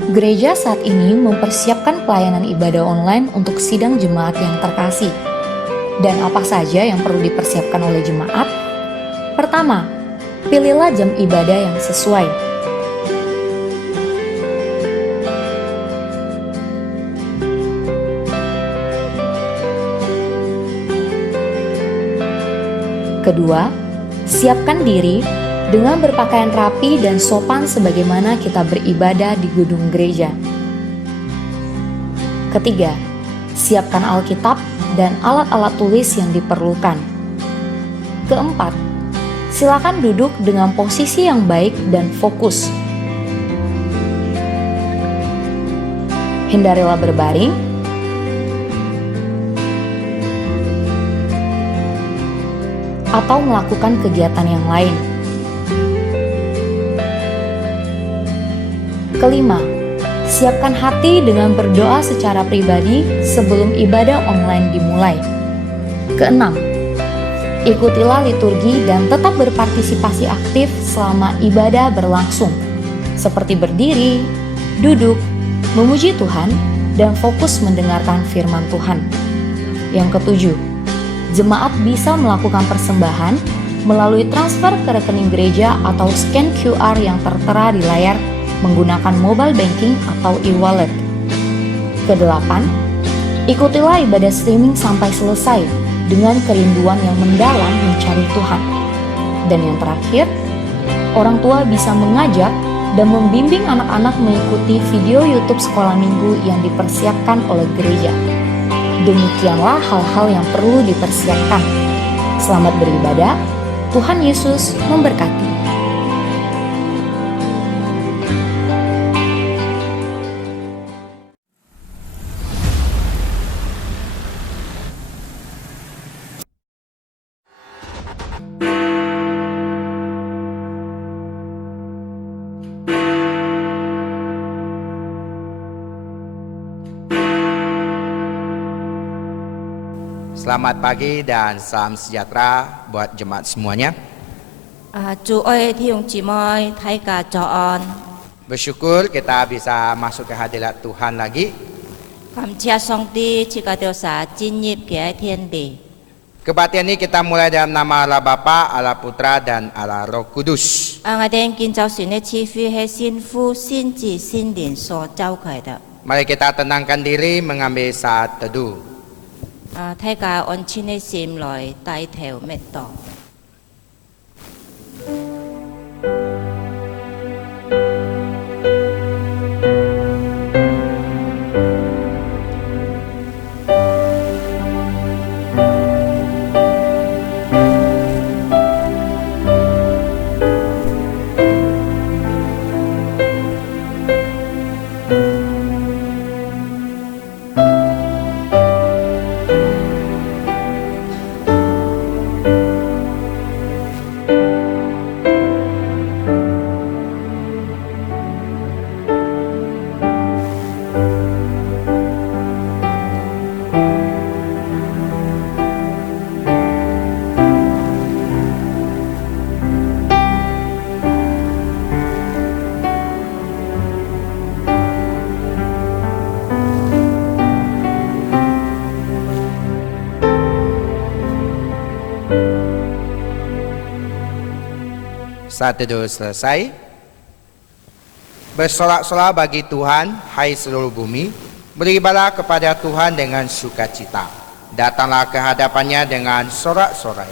Gereja saat ini mempersiapkan pelayanan ibadah online untuk sidang jemaat yang terkasih. Dan apa saja yang perlu dipersiapkan oleh jemaat? Pertama, pilihlah jam ibadah yang sesuai. Kedua, siapkan diri dengan berpakaian rapi dan sopan sebagaimana kita beribadah di gedung gereja. Ketiga, siapkan Alkitab dan alat-alat tulis yang diperlukan. Keempat, silakan duduk dengan posisi yang baik dan fokus. Hindarilah berbaring atau melakukan kegiatan yang lain. Kelima, siapkan hati dengan berdoa secara pribadi sebelum ibadah online dimulai. Keenam, ikutilah liturgi dan tetap berpartisipasi aktif selama ibadah berlangsung, seperti berdiri, duduk, memuji Tuhan, dan fokus mendengarkan firman Tuhan. Yang ketujuh, jemaat bisa melakukan persembahan melalui transfer ke rekening gereja atau scan QR yang tertera di layar menggunakan mobile banking atau e-wallet. Kedelapan, ikutilah ibadah streaming sampai selesai dengan kerinduan yang mendalam mencari Tuhan. Dan yang terakhir, orang tua bisa mengajak dan membimbing anak-anak mengikuti video YouTube sekolah minggu yang dipersiapkan oleh gereja. Demikianlah hal-hal yang perlu dipersiapkan. Selamat beribadah, Tuhan Yesus memberkati. Selamat pagi dan salam sejahtera buat jemaat semuanya. 主愛弟兄姊妹大家早安， Bersyukur kita bisa masuk ke hadirat Tuhan lagi. 感謝上帝賜個到撒進入嘅天地。 Kebaktian ini kita mulai dalam nama Allah Bapa, Allah Putra, dan Allah Roh Kudus. 我哋建造神嘅賜福係先父、先子、先靈所召開的。 Mari kita tenangkan diri mengambil saat teduh. 大家安靜嘅心來帶頭默禱。 Saat teduh selesai, bersorak-sorak bagi Tuhan, hai seluruh bumi, beribadah kepada Tuhan dengan sukacita. Datanglah ke hadapannya dengan sorak-sorai.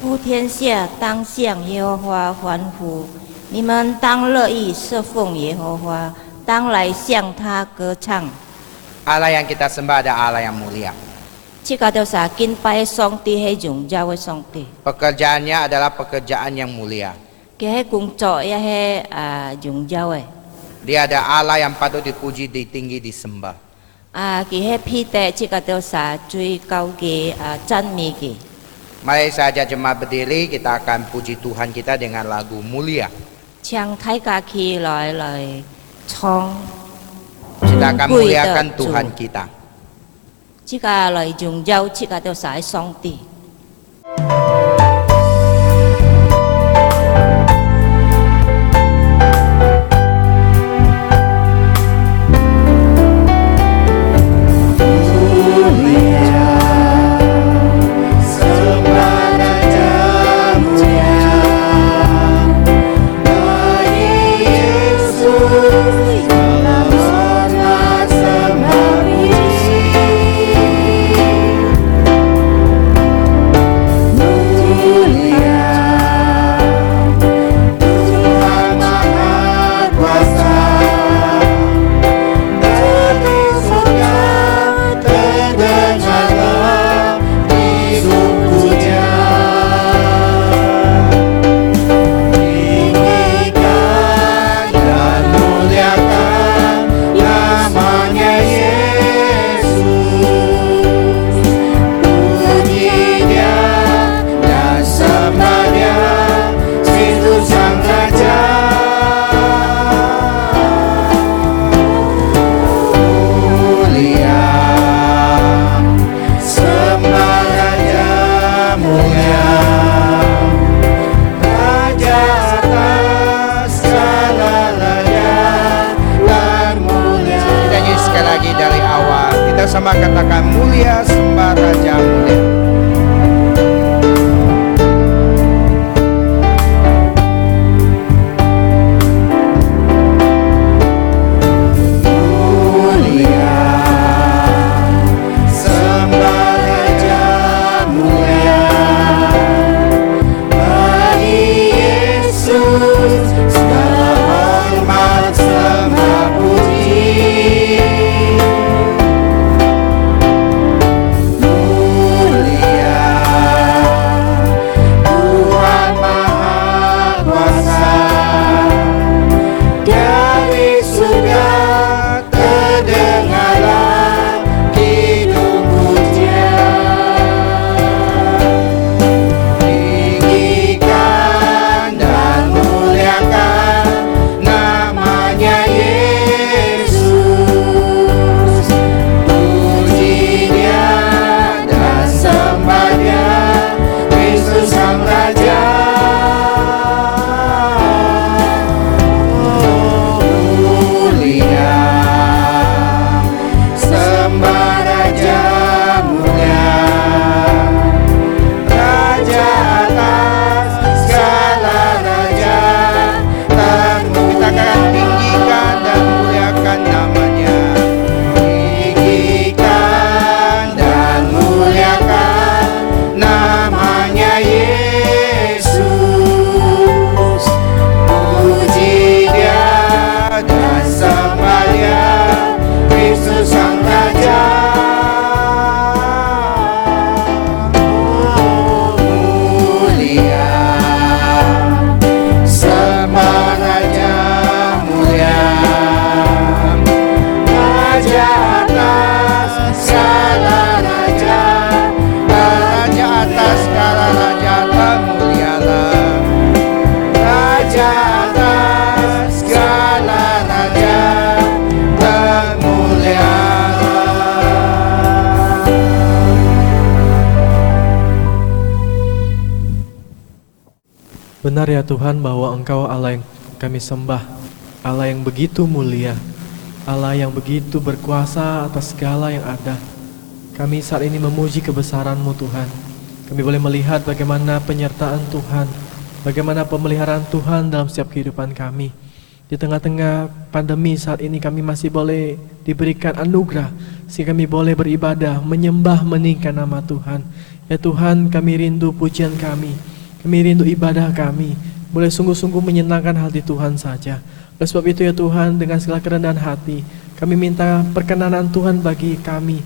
呼天下当向耶和华欢呼，你們當樂意侍奉耶和華，當來向他歌唱。 Allah yang kita sembah adalah Allah yang mulia. 這個到撒敬拜上帝係榮耀嘅上帝。 Pekerjaannya adalah pekerjaan yang mulia. 佢喺工作也係榮耀嘅。 Dia ada Allah yang patut dipuji, ditinggi, disembah. 佢喺披戴這個到撒最高嘅讚美嘅。 Mari saja jemaat berdiri, kita akan puji Tuhan kita dengan lagu mulia. 請大家起來唱。 Kita akan muliakan Tuhan kita. 這個來榮耀這個到撒上帝。katakan mulia, sembah Raja mulia. Benar ya Tuhan bahwa Engkau Allah yang kami sembah, Allah yang begitu mulia, Allah yang begitu berkuasa atas segala yang ada. Kami saat ini memuji kebesaran-Mu Tuhan. Kami boleh melihat bagaimana penyertaan Tuhan, bagaimana pemeliharaan Tuhan dalam setiap kehidupan kami. Di tengah-tengah pandemi saat ini kami masih boleh diberikan anugerah, sehingga kami boleh beribadah, menyembah, meninggikan nama Tuhan. Ya Tuhan, kami rindu pujian kami rindu ibadah kami, boleh sungguh-sungguh menyenangkan hati Tuhan saja. Oleh sebab itu ya Tuhan, dengan segala kerendahan hati, kami minta perkenanan Tuhan bagi kami,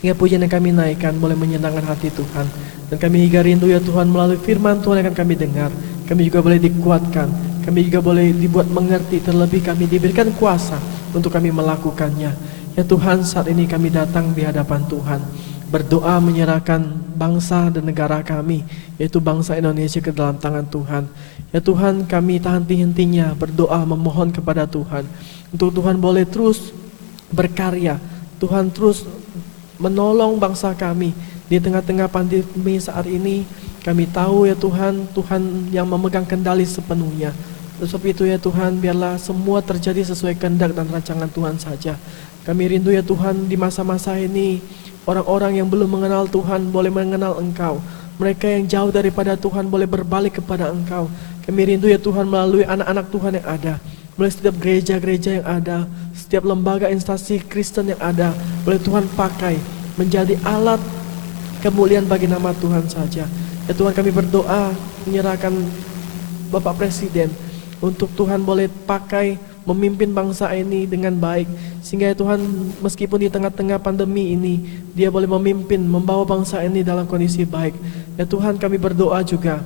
sehingga pujian yang kami naikkan boleh menyenangkan hati Tuhan. Dan kami juga rindu ya Tuhan, melalui firman Tuhan yang akan kami dengar, kami juga boleh dikuatkan, kami juga boleh dibuat mengerti, terlebih kami diberikan kuasa untuk kami melakukannya. Ya Tuhan, saat ini kami datang di hadapan Tuhan, berdoa menyerahkan bangsa dan negara kami, yaitu bangsa Indonesia, ke dalam tangan Tuhan. Ya Tuhan, kami tak henti-hentinya berdoa memohon kepada Tuhan, untuk Tuhan boleh terus berkarya, Tuhan terus menolong bangsa kami di tengah-tengah pandemi saat ini. Kami tahu ya Tuhan, Tuhan yang memegang kendali sepenuhnya. Oleh sebab itu ya Tuhan, biarlah semua terjadi sesuai kehendak dan rancangan Tuhan saja. Kami rindu ya Tuhan, di masa-masa ini orang-orang yang belum mengenal Tuhan boleh mengenal Engkau. Mereka yang jauh daripada Tuhan boleh berbalik kepada Engkau. Kami rindu ya Tuhan, melalui anak-anak Tuhan yang ada, melalui setiap gereja-gereja yang ada, setiap lembaga instansi Kristen yang ada, boleh Tuhan pakai menjadi alat kemuliaan bagi nama Tuhan saja. Ya Tuhan, kami berdoa menyerahkan Bapak Presiden, untuk Tuhan boleh pakai memimpin bangsa ini dengan baik, sehingga ya Tuhan, meskipun di tengah-tengah pandemi ini, dia boleh memimpin, membawa bangsa ini dalam kondisi baik. Ya Tuhan, kami berdoa juga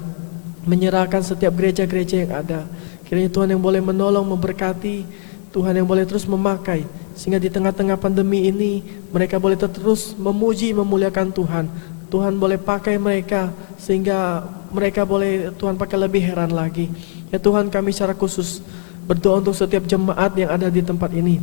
menyerahkan setiap gereja-gereja yang ada, kiranya Tuhan yang boleh menolong, memberkati, Tuhan yang boleh terus memakai, sehingga di tengah-tengah pandemi ini mereka boleh terus memuji, memuliakan Tuhan. Tuhan boleh pakai mereka, sehingga mereka boleh Tuhan pakai lebih heran lagi. Ya Tuhan, kami secara khusus berdoa untuk setiap jemaat yang ada di tempat ini.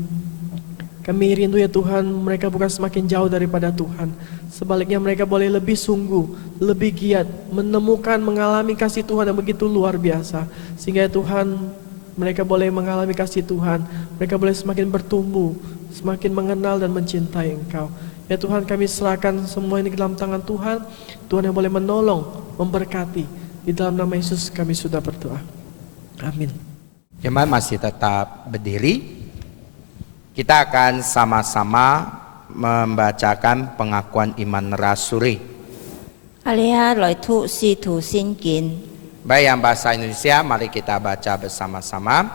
Kami rindu ya Tuhan, mereka bukan semakin jauh daripada Tuhan. Sebaliknya mereka boleh lebih sungguh, lebih giat, menemukan, mengalami kasih Tuhan yang begitu luar biasa. Sehingga ya Tuhan, mereka boleh mengalami kasih Tuhan. Mereka boleh semakin bertumbuh, semakin mengenal dan mencintai Engkau. Ya Tuhan, kami serahkan semua ini ke dalam tangan Tuhan. Tuhan yang boleh menolong, memberkati. Di dalam nama Yesus kami sudah berdoa. Amin. Jemaat masih tetap berdiri. Kita akan sama-sama membacakan pengakuan iman rasuli. 阿里哈来吐是吐心经， Baik yang bahasa Indonesia, mari kita baca bersama-sama.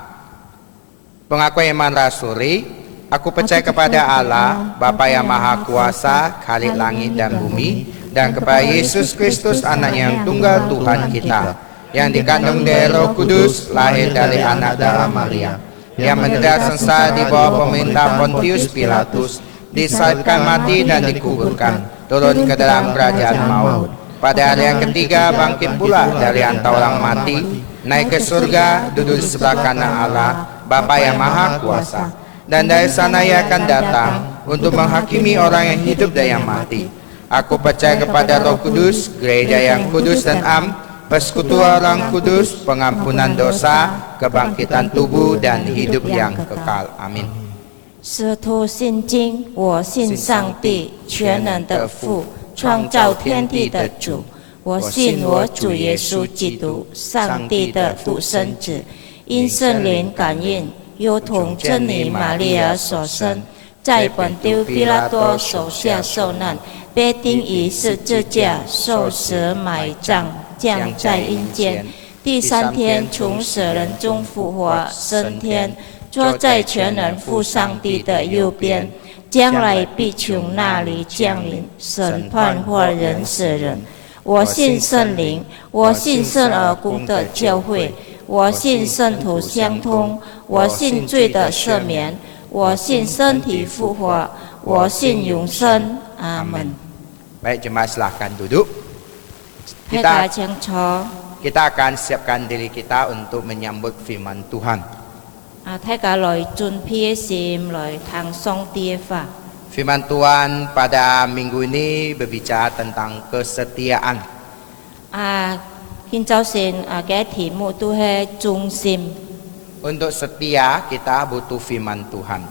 Pengakuan iman rasuli. Aku percaya kepada Allah, Bapa yang Maha Kuasa, Khalik langit dan bumi, dan kepada Yesus Kristus, Anak yang tunggal Tuhan kita, yang dikandung dari Roh Kudus, lahir dari anak darah Maria, yang menderita sengsara di bawah pemerintah Pontius Pilatus, disalibkan, mati dan dikuburkan, turun ke dalam kerajaan maut. Pada hari yang ketiga bangkit pula dari antara orang mati, naik ke surga, duduk di sebelah kanan Allah, Bapa yang Maha Kuasa. Dan dari sana ia akan datang untuk menghakimi orang yang hidup dan yang mati. Aku percaya kepada Roh Kudus, gereja yang kudus dan am, persekutuan orang kudus, pengampunan dosa, kebangkitan tubuh dan hidup yang kekal. Amin. 舌头信经，我信上帝，全能的父，创造天地的主。我信我主耶稣基督，上帝的独生子，因圣灵感应，又同真理玛利亚所生，在本丢比拉多手下受难，被钉于十字架，受死埋葬，降在阴间。第三天从死人中复活，升天，坐在全能父上帝的右边，将来必从那里降临，审判活人死人。我信圣灵，我信圣而公的教会，我信圣徒相通，我信罪的赦免，我信身体复活，我信永生。阿门。 Baik, jemaat silahkan duduk. ให้大家请坐。 Kita akan siapkan diri kita untuk menyambut firman Tuhan. 大家來準備心來聽上帝的話。 Firman Tuhan pada minggu ini berbicara tentang kesetiaan. 今早晨嘅題目都係忠心。 Untuk setia kita butuh firman Tuhan.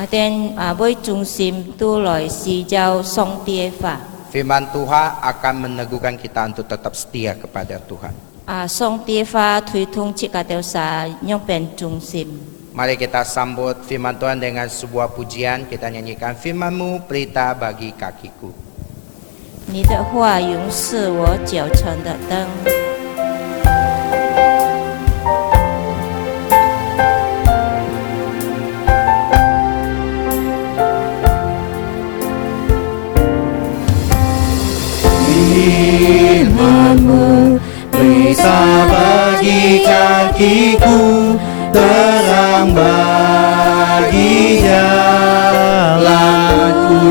為忠心都來思照上帝的話。 Firman Tuhan akan meneguhkan kita untuk tetap setia kepada Tuhan. 上帝的話推動這個調查，讓變忠心。 Mari kita sambut firman Tuhan dengan sebuah pujian. Kita nyanyikan firman-Mu pelita bagi kakiku. 你的話永是我腳前的燈。 Firman-Mu pelita bagi kakiku, terang bagi jalanku.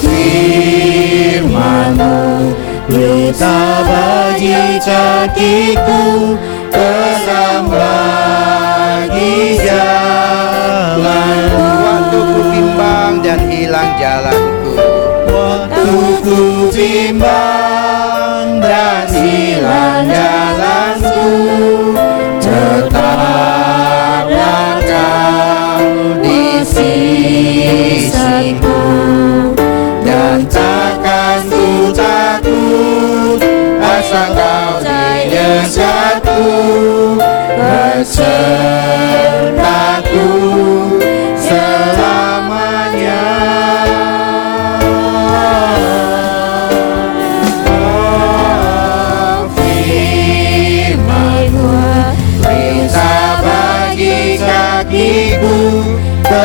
Firman-Mu pelita bagi kakiku, terang bagi jalanku. Waktu ku bimbang dan hilang jalanku. Waktu ku bimbang dan hilang jalanku, tetaplah Kau di sisiku, dan takkan ku takut asal Kau di dekatku, besertaku selamanya.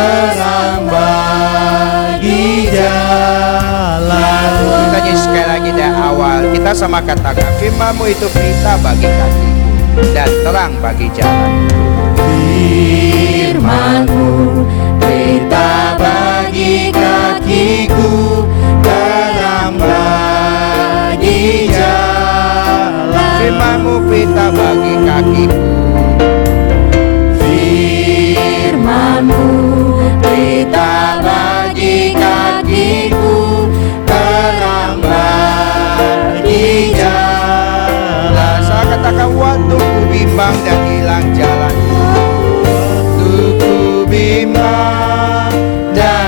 Terang bagi jalan. Kita nyanyi sekali lagi dari awal. Kita sama katakan firman-Mu itu pelita bagi kakiku dan terang bagi jalanku. Firman-Mu pelita bagi kakiku, terang bagi jalan. Firman-Mu pelita bagi kakiku. Firman-Mu pelita bagi kakiku, terang bagi jalan. Saya katakan waktu ku bimbang dan hilang jalanku. Waktu ku bimbang dan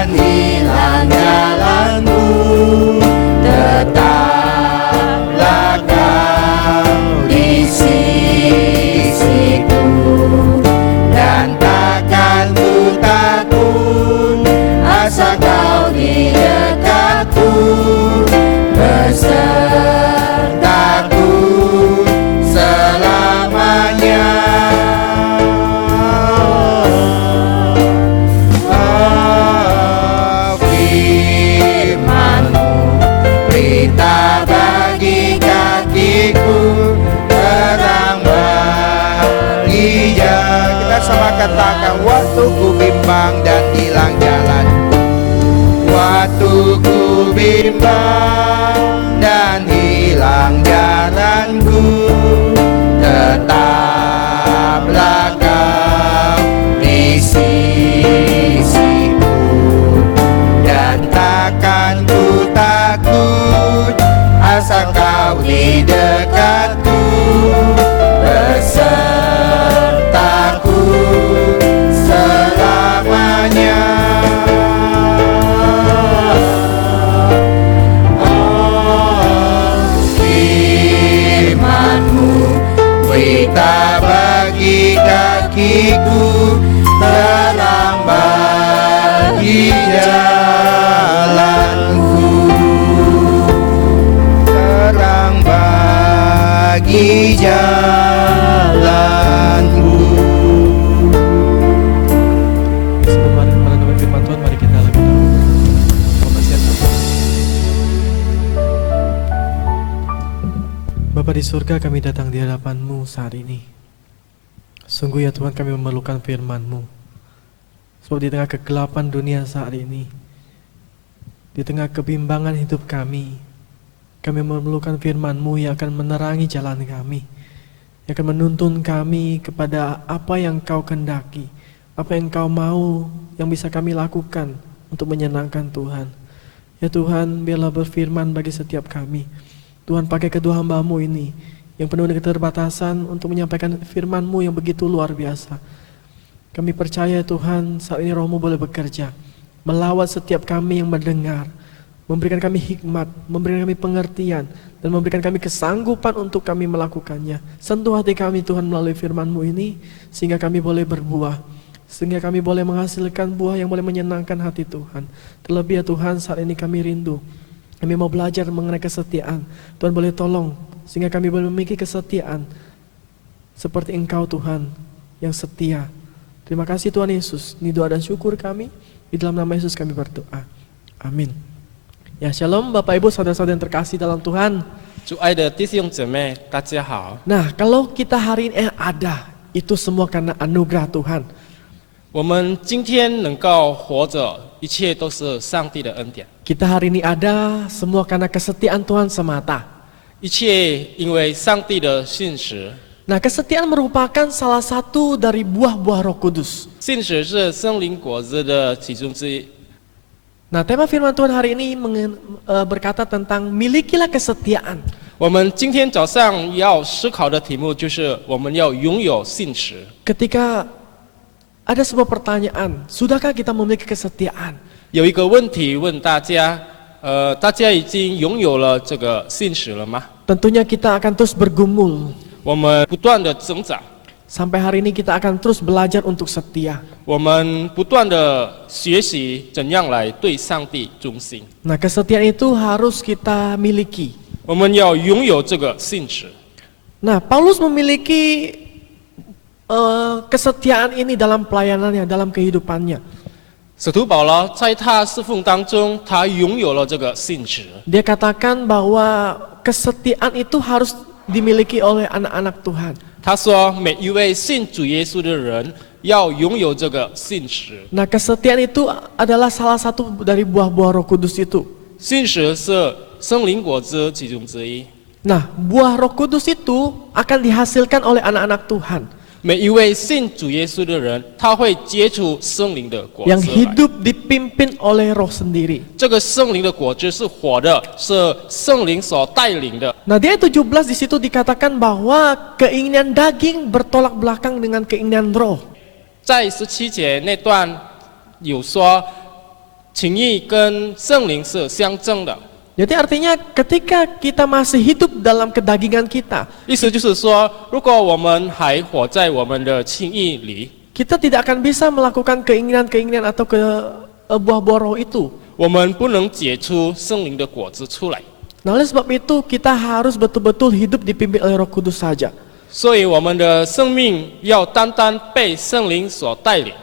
takkan waktu ku bimbang dan hilang jalan. Waktu ku bimbang dan hilang jalanku, tetaplah kau di sisiku, dan takkan ku takut asal kau di dekatku, besertaku selamanya. Berita bagi kakiku, terang bagi jalanku, terang bagi jalanku. Sebelum merenungkan firman Tuhan, mari kita lebih dahulu mempersiapkan. Bapa di surga, kami datang di hadapan-Mu saat ini. Sungguh ya Tuhan, kami memerlukan firman-Mu. Sebab di tengah kegelapan dunia saat ini, di tengah kebimbangan hidup kami memerlukan firman-Mu yang akan menerangi jalan kami, yang akan menuntun kami kepada apa yang Kau kehendaki, apa yang Kau mau, yang bisa kami lakukan untuk menyenangkan Tuhan. Ya Tuhan, biarlah berfirman bagi setiap kami. Tuhan, pakai kedua hamba-Mu ini yang penuh dengan keterbatasan untuk menyampaikan firman-Mu yang begitu luar biasa. Kami percaya Tuhan, saat ini Roh-Mu boleh bekerja, melawat setiap kami yang mendengar, memberikan kami hikmat, memberikan kami pengertian, dan memberikan kami kesanggupan untuk kami melakukannya. Sentuh hati kami Tuhan melalui firman-Mu ini, sehingga kami boleh berbuah, sehingga kami boleh menghasilkan buah yang boleh menyenangkan hati Tuhan. Terlebih ya Tuhan, saat ini kami rindu, kami mau belajar mengenai kesetiaan. Tuhan boleh tolong, sehingga kami boleh memiliki kesetiaan seperti Engkau Tuhan yang setia. Terima kasih Tuhan Yesus. Ini doa dan syukur kami, di dalam nama Yesus kami berdoa. Amin. Ya, shalom Bapak Ibu saudara-saudara yang terkasih dalam Tuhan. 主爱的弟兄姊妹，大家好。 Nah, kalau kita hari ini ada, itu semua karena anugerah Tuhan. 我们今天能够活着，一切都是上帝的恩典， Kita hari ini ada semua karena kesetiaan Tuhan semata. 一切因为上帝的信实。 Nah, kesetiaan merupakan salah satu dari buah-buah Roh Kudus. 信实是圣灵果子的其中之一。 Nah, tema firman Tuhan hari ini berkata tentang milikilah kesetiaan. 我们今天早上要思考的题目就是我们要拥有信实。 Ketika ada sebuah pertanyaan, sudahkah kita memiliki kesetiaan? 有一个问题问大家，大家已经拥有了这个信实了吗？ Tentunya kita akan terus bergumul. 我们不断的增长， Sampai hari ini kita akan terus belajar untuk setia. 我们不断的学习怎样来对上帝忠心。 Nah, kesetiaan itu harus kita miliki. 我们要拥有这个信实。 Nah, Paulus memiliki kesetiaan ini dalam pelayanannya, dalam kehidupannya. 使徒保罗在他侍奉当中，他拥有了这个信实。 Dia katakan bahwa kesetiaan itu harus dimiliki oleh anak-anak Tuhan. 他说，每一位信主耶稣的人要拥有这个信实。 Nah, kesetiaan itu adalah salah satu dari buah-buah Roh Kudus itu. 信实是圣灵果子其中之一。 Nah, buah Roh Kudus itu akan dihasilkan oleh anak-anak Tuhan 每一位信主耶稣的人，他会结出圣灵的果子 yang 来。 hidup dipimpin oleh Roh sendiri. 这个圣灵的果子是活的，是圣灵所带领的。 Nah, di ayat 17 di situ dikatakan bahwa keinginan daging bertolak belakang dengan keinginan roh. 在17节那段有说，情意跟圣灵是相争的。 Jadi artinya ketika kita masih hidup dalam kedagingan kita, 意思就是说，如果我们还活在我们的情意里， kita tidak akan bisa melakukan keinginan-keinginan atau buah-buah roh itu. 我们不能结出圣灵的果子出来。 Nah, oleh sebab itu kita harus betul-betul hidup dipimpin oleh Roh Kudus saja. 所以我们的生命要单单被圣灵所带领。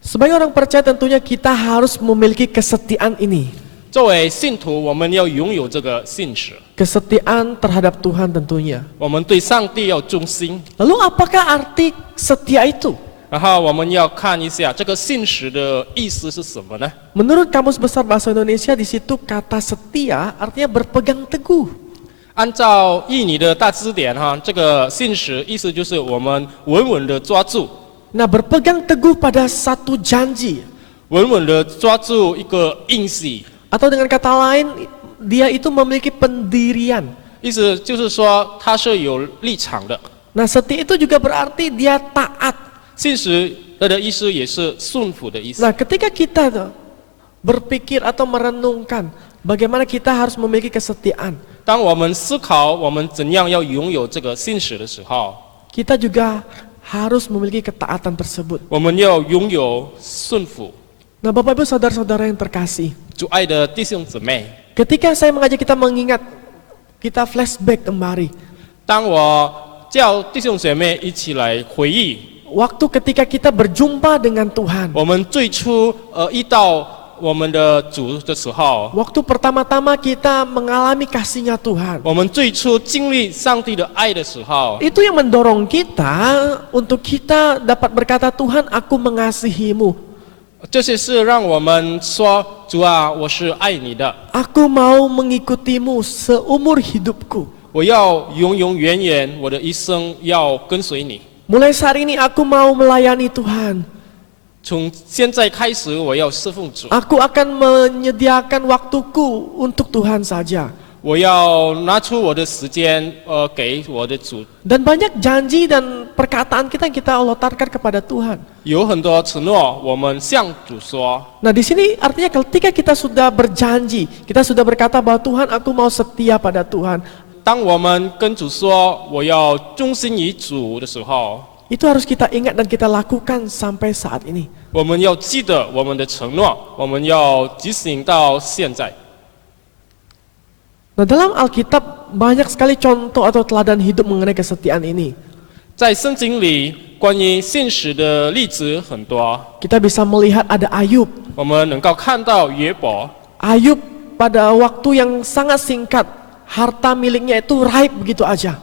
Sebagai orang percaya tentunya kita harus memiliki kesetiaan ini. 作为信徒，我们要拥有这个信实， Kesetiaan terhadap Tuhan tentunya. 我们对上帝要忠心。 Lalu apakah arti setia itu? 然后我们要看一下这个信实的意思是什么呢？ Menurut Kamus Besar Bahasa Indonesia di situ kata setia artinya berpegang teguh. 按照印尼的大字典哈，这个信实意思就是我们稳稳的抓住， Nah, berpegang teguh pada satu janji 稳稳的抓住一个印玺， atau dengan kata lain dia itu memiliki pendirian. 意思就是说它是有立场的。 Nah, setia itu juga berarti dia taat. 信实的意思也是顺服的意思。 Nah, ketika kita berpikir atau merenungkan bagaimana kita harus memiliki kesetiaan, 当我们思考我们怎样要拥有这个信实的时候， kita juga harus memiliki ketaatan tersebut. 我们要拥有顺服。 Nah, Bapak Ibu saudara-saudara yang terkasih, 主爱的弟兄姊妹， ketika saya mengajak kita mengingat, kita flashback kembali. 当我叫弟兄姐妹一起来回忆， Waktu ketika kita berjumpa dengan Tuhan, 我们最初遇到我们的主的时候， waktu pertama-tama kita mengalami kasih-Nya Tuhan, 我们最初经历上帝的爱的时候， itu yang mendorong kita untuk kita dapat berkata, Tuhan, aku mengasihimu. 这些是让我们说，主啊，我是爱你的， Aku mau mengikutimu seumur hidupku. 我要永永远远，我的一生要跟随你。 Mulai saat ini aku mau melayani Tuhan. 从现在开始，我要侍奉主， Aku akan menyediakan waktuku untuk Tuhan saja. 我要拿出我的时间，给我的主。 Dan banyak janji dan perkataan kita yang kita lontarkan kepada Tuhan. 有很多承诺，我们向主说。 Nah, di sini artinya ketika kita sudah berjanji, kita sudah berkata bahwa Tuhan, aku mau setia pada Tuhan. 当我们跟主说我要忠心于主的时候， Itu harus kita ingat dan kita lakukan sampai saat ini. 我们要记得我们的承诺，我们要执行到现在。 Nah, dalam Alkitab banyak sekali contoh atau teladan hidup mengenai kesetiaan ini. 在圣经里，关于现实的例子很多， Kita bisa melihat ada Ayub. 我们能够看到约伯。 Ayub pada waktu yang sangat singkat, harta miliknya itu raib begitu aja.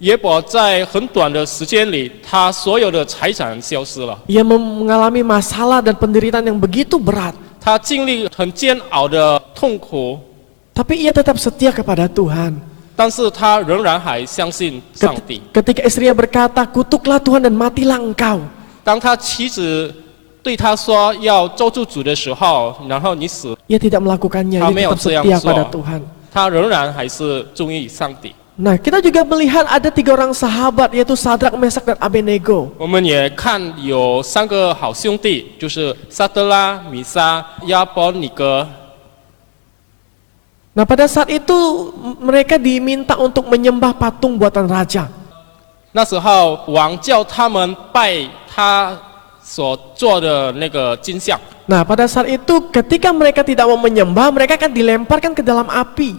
约伯在很短的时间里，他所有的财产消失了， Ia mengalami masalah dan penderitaan yang begitu berat. 他经历很煎熬的痛苦， Tapi ia tetap setia kepada Tuhan. 但是他仍然还相信上帝。 Ketika istrinya berkata, kutuklah Tuhan dan matilah engkau. 当他妻子对他说要咒诅主的时候，然后你死， Ia tidak melakukannya, ia Kami tetap harus yang setia so. pada Tuhan. 他仍然还是忠于上帝。 Nah, kita juga melihat ada 3 orang sahabat, yaitu Sadrak, Mesak, dan Abednego. 我们也看有3个好兄弟，就是撒德拉、米沙、亚伯尼哥。 Nah, pada saat itu mereka diminta untuk menyembah patung buatan raja. 那时候王叫他们拜他所做的那个金像。 Nah, pada saat itu ketika mereka tidak mau menyembah, mereka akan dilemparkan ke dalam api.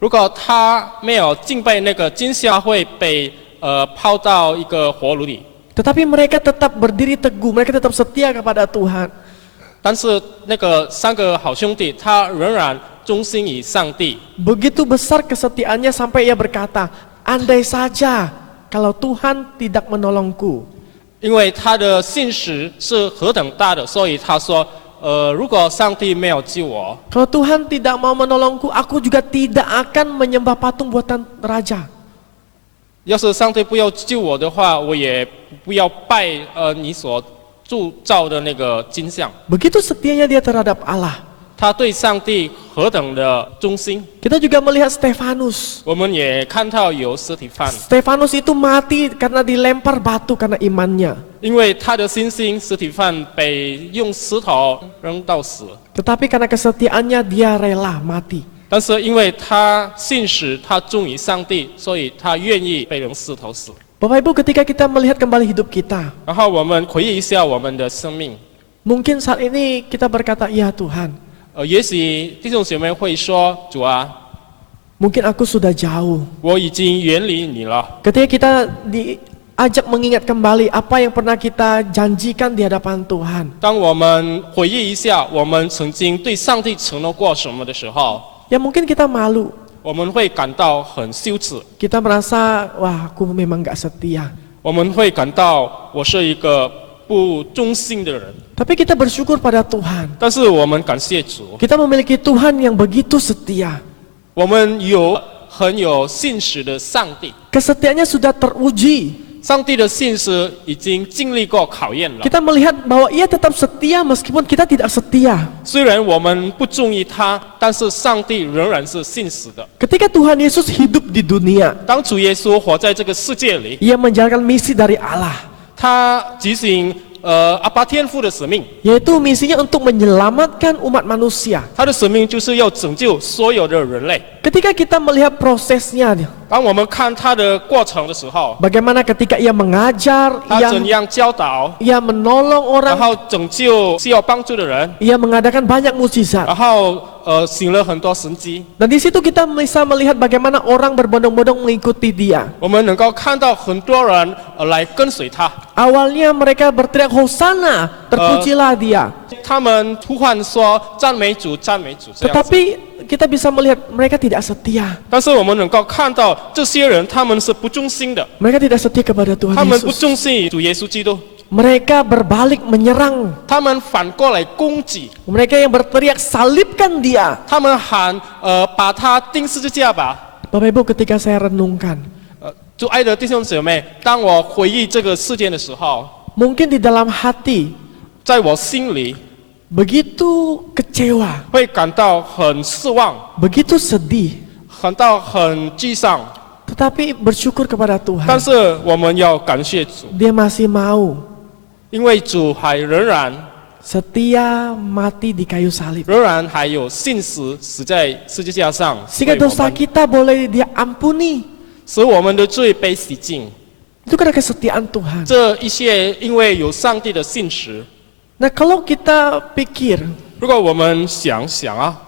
如果他没有敬拜那个金像，会被抛到一个火炉里。 Tetapi mereka tetap berdiri teguh, mereka tetap setia kepada Tuhan. 但是那个3个好兄弟，他仍然忠心于上帝。 Begitu besar kesetiaannya sampai ia berkata, andai saja kalau Tuhan tidak menolongku. 因为他的信实是何等大的，所以他说，如果上帝没有救我， Kalau Tuhan tidak mau menolongku, aku juga tidak akan menyembah patung buatan raja. 要是上帝不要救我的话，我也不要拜你所铸造的那个金像。 Begitu setianya dia terhadap Allah. 他对上帝何等的忠心。 Kita juga melihat Stefanus. 我们也看到有司提反， Stefanus itu mati karena dilempar batu karena imannya. 因为他的信心，司提反被用石头扔到死。 Tetapi karena kesetiaannya dia rela mati. 但是因为他信实，他忠于上帝，所以他愿意被人石头死。 Bapak Ibu, ketika kita melihat kembali hidup kita, 然后我们回忆一下我们的生命， mungkin saat ini kita berkata, "Ya Tuhan, 也许弟兄姐妹会说：“主啊， mungkin aku sudah jauh." 我已经远离你了。 Ketika kita diajak mengingat kembali apa yang pernah kita janjikan di hadapan Tuhan, 当我们回忆一下我们曾经对上帝承诺过什么的时候， ya mungkin kita malu. 我们会感到很羞耻， Kita merasa, wah aku memang gak setia. 我们会感到我是一个不忠心的人。 Tapi kita bersyukur pada Tuhan. 但是我们感谢主， Kita memiliki Tuhan yang begitu setia. 我们有很有信实的上帝， Kesetiaannya sudah teruji. 上帝的信实已经经历过考验了。 Kita melihat bahwa ia tetap setia meskipun kita tidak setia. 虽然我们不中意他，但是上帝仍然是信实的。 Ketika Tuhan Yesus hidup di dunia, 当主耶稣活在这个世界里， ia menjalankan misi dari Allah, 他执行阿爸天父的使命， yaitu misinya untuk menyelamatkan umat manusia. 他的使命就是要拯救所有的人类。 Ketika kita melihat prosesnya, 当我们看他的过程的时候， bagaimana ketika ia mengajar, 他怎样教导， ia menolong 然 orang, 后拯救需要帮助的人， ia mengadakan banyak mukjizat. 然后行了很多神迹。 Dan di situ kita bisa melihat bagaimana orang berbondong-bondong mengikuti dia. 我们能够看到很多人来跟随他， Awalnya mereka berteriak Hosana, terpujilah dia. 他们呼唤说赞美主，赞美主这样子。 Tetapi kita bisa melihat mereka tidak setia. 但是我们能够看到这些人，他们是不忠心的， Mereka tidak setia kepada Tuhan 他们不 Yesus. 忠心主耶稣基督， Mereka berbalik menyerang. 他们反过来攻击， Mereka yang berteriak salibkan dia. 他们喊把他钉十字架吧。 Bapak Ibu, ketika saya renungkan, 主爱的弟兄姐妹，当我回忆这个事件的时候， mungkin di dalam hati 在我心里 begitu kecewa, 会感到很失望， begitu sedih. 感到很沮丧。 Tetapi bersyukur kepada 但 Tuhan. 是我们要感谢主， Dia masih mau 因为主还仍然 setia mati di kayu salib. 仍然还有信实死在十字架上， Sehingga 为我 dosa 们 kita boleh dia ampuni. 使我们的罪被洗净。 Itu karena kesetiaan Tuhan. 这一切因为有上帝的信实。 Nah, kalau kita pikir 如果我们想想啊，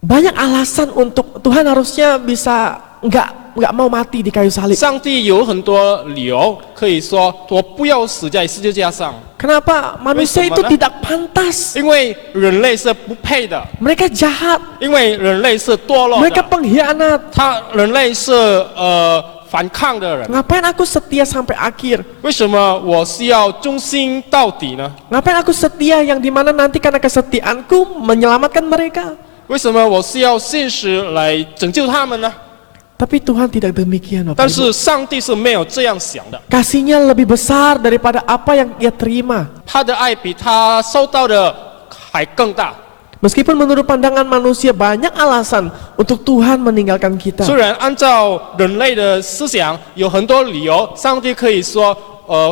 banyak alasan untuk Tuhan harusnya bisa nggak mau mati di kayu salib. 上帝有很多理由可以说我不要死在十字架上， Kenapa manusia itu Bagaimana? tidak pantas? 因为人类是不配的， Mereka jahat, 因为人类是堕落 mereka 的， pengkhianat. 人类是反抗的人。 Ngapain aku setia sampai akhir? 为什么我是要忠心到底呢？ Ngapain aku setia yang dimana nanti karena kesetiaanku menyelamatkan mereka? 为什么我是要信实来拯救他们呢？ Tapi Tuhan tidak demikian, Bapak 但 Ibu. 是上帝是没有这样想的， Kasihnya lebih besar daripada apa yang ia terima. 他的爱比他收到的还更大。 Meskipun menurut pandangan manusia banyak alasan untuk Tuhan meninggalkan kita. 虽然按照人类的思想有很多理由，上帝可以说，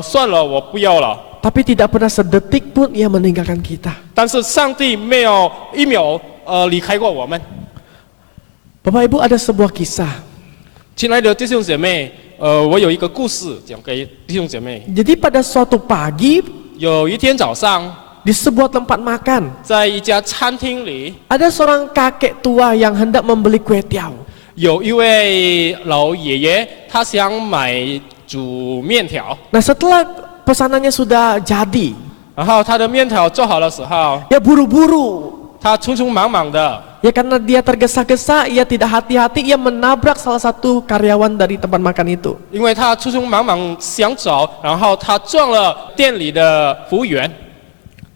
算了，我不要了。 Tapi tidak pernah sedetik pun ia meninggalkan kita. 但是上帝没有一秒离开过我们。 Bapak Ibu, ada sebuah kisah. 亲爱的弟兄姐妹，我有一个故事讲给弟兄姐妹。 Jadi pada suatu pagi 有一天早上， di sebuah tempat makan 在一家餐厅里， ada seorang kakek tua yang hendak membeli kue tiaw. 有一位老爷爷，他想买煮面条， Nah, setelah pesanannya sudah jadi, 然后他的面条做好的时候， ya buru-buru. 他匆匆忙忙的， Ya karena dia tergesa-gesa, ia tidak hati-hati, ia menabrak salah satu karyawan dari tempat makan itu. 因为他匆匆忙忙想走，然后他撞了店里的服务员。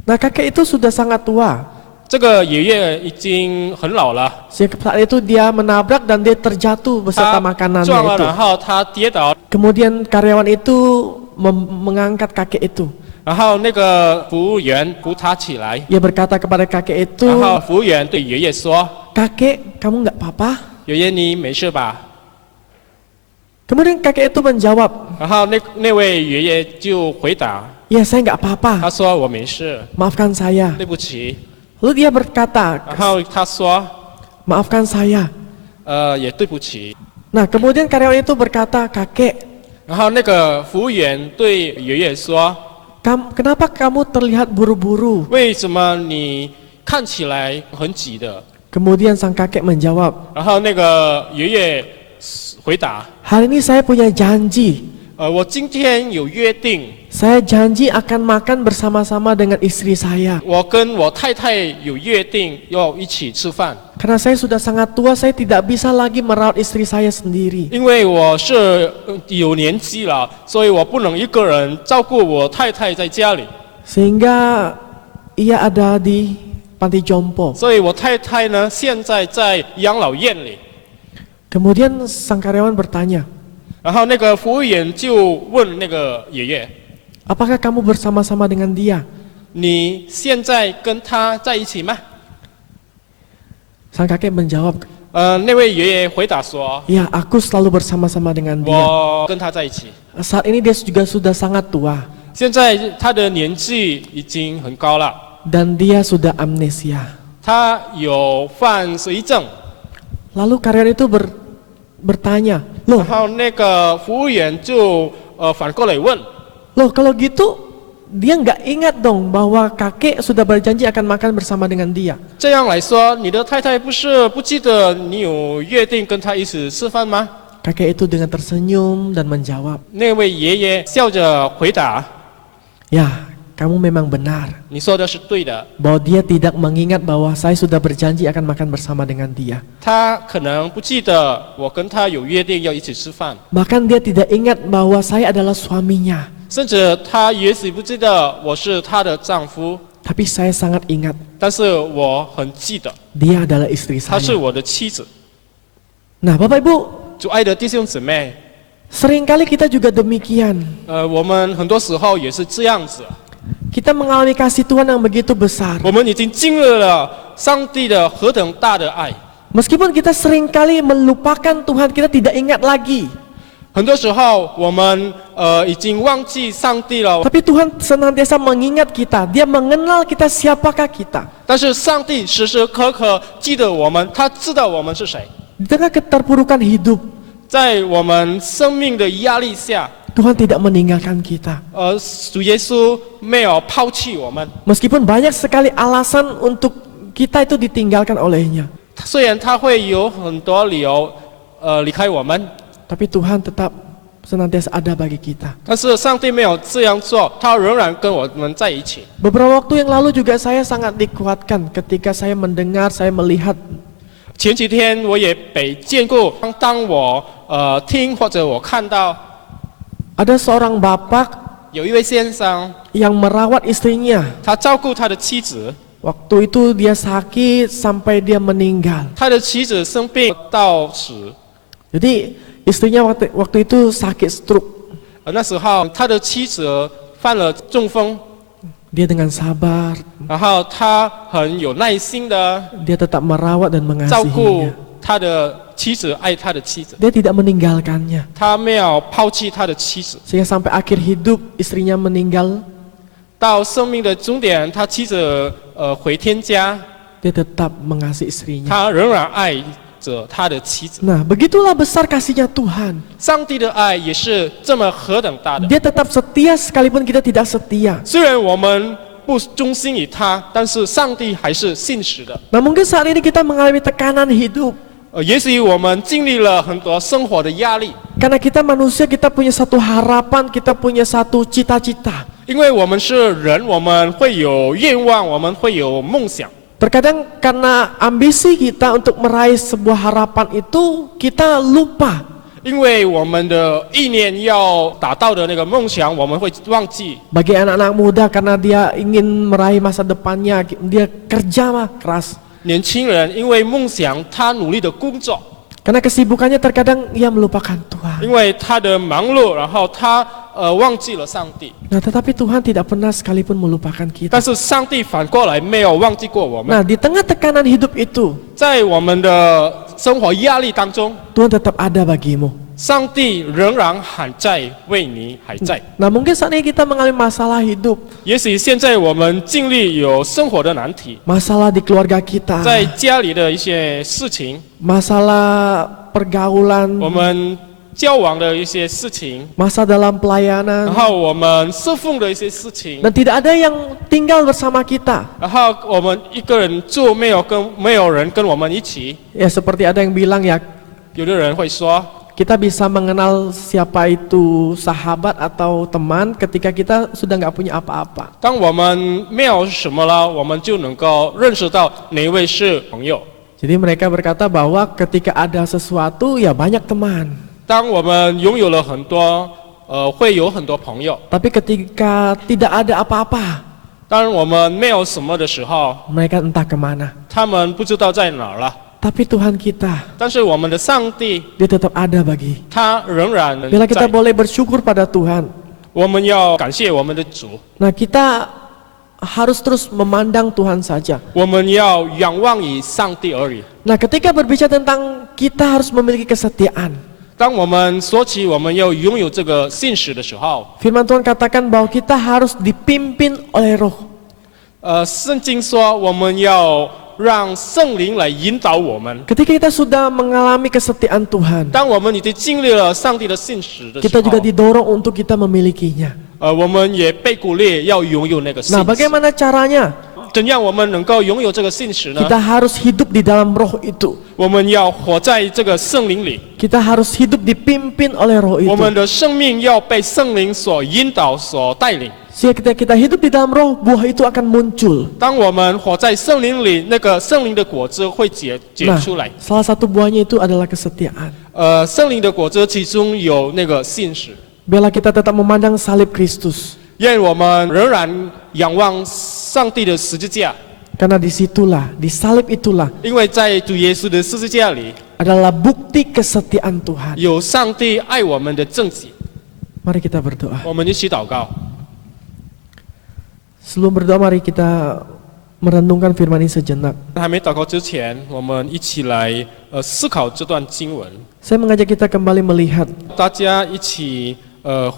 Nah, kakek itu sudah sangat tua. 这个爷爷已经很老了， Saat itu dia menabrak dan dia terjatuh beserta 他 makanannya 撞了， itu. 然后他跌倒， Kemudian karyawan itu mengangkat kakek itu. 然后那个服务员扶他起来， Ia berkata kepada kakek itu, 然后服务员对爷爷说 "Kakek, kamu nggak apa-apa?" 爷爷你没事吧？ Kemudian kakek itu menjawab, 然后那位爷爷就回答， "Ya, saya nggak apa-apa. 他说我没事， Maafkan saya." 对不起。 Lalu dia berkata, 然后他说 "Maafkan saya." 也对不起。 Nah, kemudian karyawan itu berkata, "Kakek, 然后那个服务员对爷爷说， kenapa kamu terlihat buru-buru?" 为什么你看起来很急的？ Kemudian sang kakek menjawab, 然后那个爷爷回答， "Hari ini saya punya janji. 我今天有约定， saya janji akan makan bersama-sama dengan istri saya. 我跟我太太有约定要一起吃饭， Karena saya sudah sangat tua, saya tidak bisa lagi merawat istri saya sendiri. 因为我是有年纪了，所以我不能一个人照顾我太太在家里， Sehingga ia ada di panti jompo. 所以我太太呢现在在养老院里。 Kemudian sang karyawan bertanya, 然后那个服务员就问那个爷爷 apakah kamu bersama-sama dengan dia?：“ 你现在跟他在一起吗 Sang kakek menjawab, 那位爷爷回答说 ya aku selalu bersama-sama dengan：“ dia. 我跟他在一起。 Saat ini dia juga sudah sangat tua 现在他的年纪已经很高了， dan dia sudah amnesia. 他有犯失忆症。 Lalu karyawan itu bertanya, 然 loh 后那个服务员就反过来问： Loh kalau gitu dia nggak ingat dong bahwa kakek sudah berjanji akan makan bersama dengan dia. 这样来说，你的太太不是不记得你有约定跟他一起吃饭吗？ Kakek itu dengan tersenyum dan menjawab, 那位爷爷笑着回答 ya kamu memang benar 你说的是对的， bahwa dia tidak mengingat bahwa saya sudah berjanji akan makan bersama dengan dia. 他可能不记得我跟他有约定要一起吃饭， Bahkan dia tidak ingat bahwa saya adalah suaminya. 甚至他也许不记得我是他的丈夫， Tapi saya sangat ingat 但是我很记得 dia adalah istri 她是 saya. 我的妻子。 Nah Bapak Ibu, 主爱的弟兄姊妹， seringkali kita juga demikian. 我们很多时候也是这样子， Kita mengalami kasih Tuhan yang begitu besar. 我们已经经历了上帝的何等大的爱。 Meskipun kita seringkali melupakan Tuhan, kita tidak ingat lagi. 很多时候我们已经忘记上帝了， Tapi Tuhan senantiasa mengingat kita. Dia mengenal kita siapakah kita. 但是上帝时时刻刻记得我们，他知道我们是谁。 Di tengah keterpurukan hidup, 在我们生命的压力下， Tuhan tidak meninggalkan kita. 主耶稣没有抛弃我们。 Meskipun banyak sekali alasan untuk kita itu ditinggalkan olehnya. 虽然他会有很多理由离开我们， Tapi Tuhan tetap senantiasa ada bagi kita. 但是上帝没有这样做，他仍然跟我们在一起。 Beberapa waktu yang lalu juga saya sangat dikuatkan ketika saya mendengar, saya melihat 前几天我也被见过，当我听或者我看到 ada seorang bapak 有一位先生， yang merawat istrinya. 他照顾他的妻子， Waktu itu dia sakit sampai dia meninggal. 他的妻子生病到死。 Jadi istrinya waktu itu sakit stroke. 那时候他的妻子犯了中风， Dia dengan sabar, 然后他很有耐心的 dia tetap merawat dan 照顾 mengasihinya. 他的妻子，爱他的妻子， Dia tidak meninggalkannya. 他没有抛弃他的妻子。 Sehingga sampai akhir hidup istrinya meninggal, 到生命的终点，他妻子回天家， dia tetap mengasihi istrinya. 他仍然爱着他的妻子。 Nah, begitulah besar kasihnya Tuhan. 上帝的爱也是这么何等大的。 Dia tetap setia sekalipun kita tidak setia. 虽然我们不忠心于他，但是上帝还是信实的。 Nah, mungkin saat ini kita mengalami tekanan hidup. 也许我们经历了很多生活的压力， Karena kita manusia, kita punya satu harapan, kita punya satu cita-cita. 因为我们是人，我们会有愿望，我们会有梦想。 Terkadang karena ambisi kita untuk meraih sebuah harapan itu, kita lupa 因为我们的意念要达到的那个梦想，我们会忘记。 bagi anak-anak muda karena dia ingin meraih masa depannya, dia kerja mah keras. 年轻人因为梦想，他努力的工作， Karena kesibukannya terkadang ia melupakan Tuhan. 因为他的忙碌，然后他忘记了上帝。 Nah, tetapi Tuhan tidak pernah sekalipun melupakan 但 kita. 是上帝反过来没有忘记过我们， Nah, di tengah tekanan hidup itu, 在我们的生活压力当中， Tuhan tetap ada bagimu. 上帝仍然还在，为你还在。 Nah, mungkin saat ini kita mengalami masalah hidup, 也许现在我们经历有生活的难题， masalah di keluarga kita, 在家里的一些事情， masalah pergaulan, 我们交往的一些事情， masa dalam 然 pelayanan, 后我们侍奉的一些事情， dan tidak ada yang tinggal bersama kita. 然后我们一个人住，没有人跟我们一起。 Ya, seperti ada yang bilang ya, 有的人会说， kita bisa mengenal siapa itu sahabat atau teman ketika kita sudah nggak punya apa-apa. 当我们没有什么了，我们就能够认识到哪一位是朋友。 Jadi mereka berkata bahwa ketika ada sesuatu ya banyak teman. 当我们拥有了很多，会有很多朋友。 Tapi ketika tidak ada apa-apa, 当我们没有什么的时候， mereka entah kemana. 他们不知道在哪儿了。 Tapi Tuhan kita, 但是我们的上帝， dia tetap ada bagi. 他仍然 Bila kita 在。 boleh bersyukur pada Tuhan, 我们要感谢我们的主， nah kita harus terus memandang Tuhan saja. 我们要仰望以上帝而已。 Nah ketika berbicara tentang kita harus memiliki kesetiaan, 当我们说起我们要拥有这个信实的时候， firman Tuhan katakan bahwa kita harus dipimpin oleh roh. 圣经说我们要让圣灵来引导我们。 Ketika kita sudah mengalami kesetiaan Tuhan, 当我们已经经历了上帝的信实的时 kita juga 候， didorong untuk kita memilikinya. 我们也被鼓励要拥有那个信 Nah 实。 bagaimana caranya? 怎样我们能够拥有这个信实呢？ Kita harus hidup di dalam roh itu. 我们要活在这个圣灵里， Kita harus hidup dipimpin oleh roh 我 itu. 们的生命要被圣灵所引导、所带领。 Sehingga ketika kita hidup di dalam roh, buah itu akan muncul. 当我们活在圣灵里，那个圣灵的果子会结 Nah, 出来。 salah satu buahnya itu adalah kesetiaan. 圣灵的果子其中有那个信实。 Biarlah kita tetap memandang salib Kristus. 愿我们仍然仰望上帝的十字架， Karena disitulah, di salib itulah 因为在主耶稣的十字架里 adalah bukti kesetiaan Tuhan. 有上帝爱我们的证据。 Mari kita berdoa. 我们一起祷告。 Sebelum berdoa, mari kita merenungkan firman ini sejenak. 还没祷告之前，我们一起来思考这段经文。 Saya mengajak kita kembali melihat 大家一起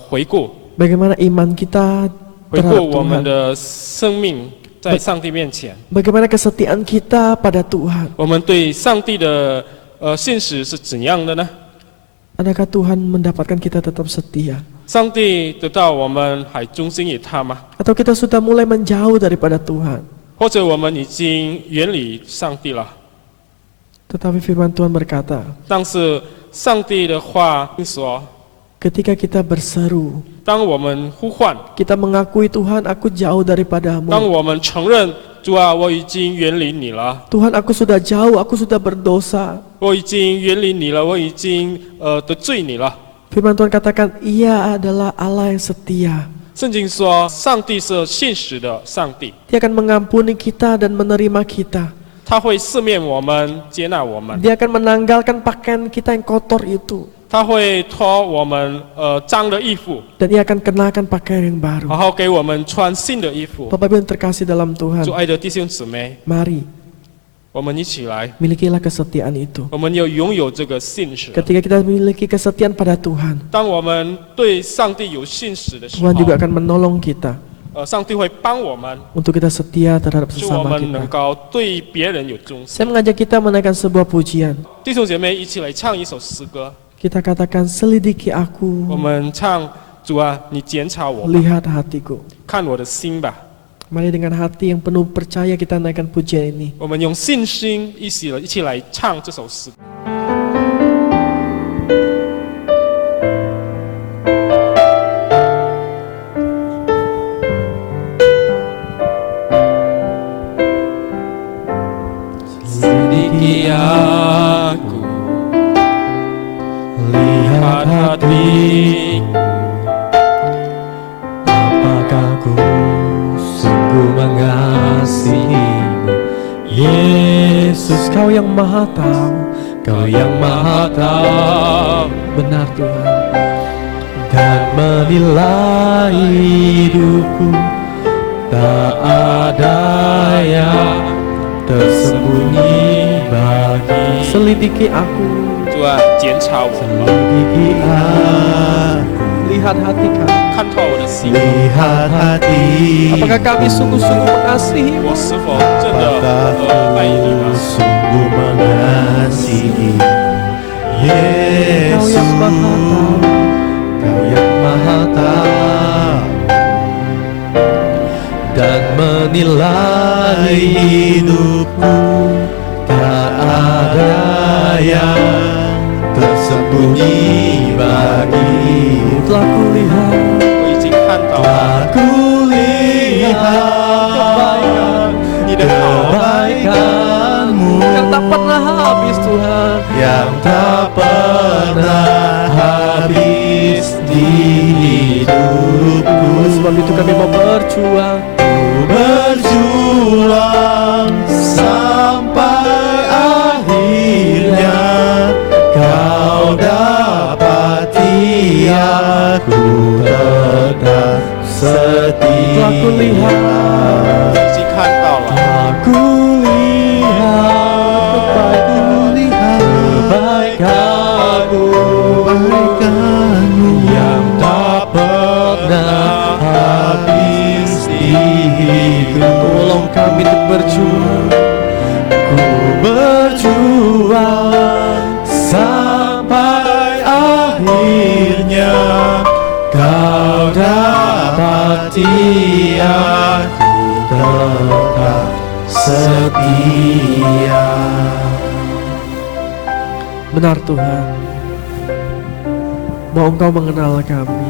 回顾 bagaimana iman kita 回 terhadap 顾我们 Tuhan. 的生命在上帝面前， Bagaimana kesetiaan kita pada Tuhan. 我们对上帝的信实是怎样的呢？ Adakah Tuhan mendapatkan kita tetap setia? 上帝得到我们还忠心于他吗？ Atau kita sudah mulai menjauh daripada Tuhan? 或者我们已经远离上帝了？ Tetapi firman Tuhan berkata, 但是上帝的话说， ketika kita berseru, 当我们呼唤， kita mengakui Tuhan, aku jauh 当 daripadamu. 我们承认主啊，我已经远离你了， Tuhan, aku sudah jauh, aku sudah berdosa. 我已经远离你了，我已经得罪你了。 Firman Tuhan katakan, ia adalah Allah yang setia. 圣经说，上帝是信实的上帝， Dia akan mengampuni kita dan menerima kita. 他会赦免我们，接纳我们， Dia akan menanggalkan pakaian kita yang kotor itu. 他会脱我们脏的衣服， Dan ia akan kenakan pakaian yang baru. 然后给我们穿新的衣服。 Bapak Ibu yang terkasih dalam Tuhan, 主爱的弟兄姊妹， mari 我们一起来， milikilah kesetiaan itu. 我们要拥有这个信实。 Ketika kita memiliki kesetiaan pada Tuhan, 当我们对上帝有信实的时 Tuhan 候， juga akan menolong kita 上帝会帮我们， untuk kita setia terhadap 使我 sesama 们能 kita. 够对别人有忠心。 Saya mengajak kita menaikkan sebuah pujian. 弟兄姐妹，一起来唱一首诗歌。 Kita katakan, selidiki 我 aku, 们唱主啊，你检查我吧， lihat hatiku. 看我的心吧。 Mari dengan hati yang penuh percaya kita naikkan pujian ini. 我们用信心一起来唱这首诗。 Selidiki aku, lihat hatiku, Apakah ku sungguh mengasihimu? Yesus, kau yang maha tahu, Kau yang maha tahu. benar Tuhan. Dan menilai hidupku, tak ada yang tersembunyi bagi. Selidiki aku, 主啊，检查我吧， selidiki aku, lihat hati kami. 看透我的心， Lihat hati Apakah kami sungguh-sungguh mengasihimu? 我是否真的爱你吗？ sungguh mengasihi Kau yang maha tahu, Kau yang maha tahu dan menilai hidupku, tak ada yang tersembunyi itu kami mau berjuang. berjuang sampai akhirnya kau dapati aku tetap setia. Aku lihat, 仔细看到了， Aku lihat kebaikanmu yang tak pernah habis di hidup. tolong kami untuk berjuang. Ku berjuang sampai akhirnya kau dapati aku tetap setia. Benar Tuhan, mau Engkau mengenal kami.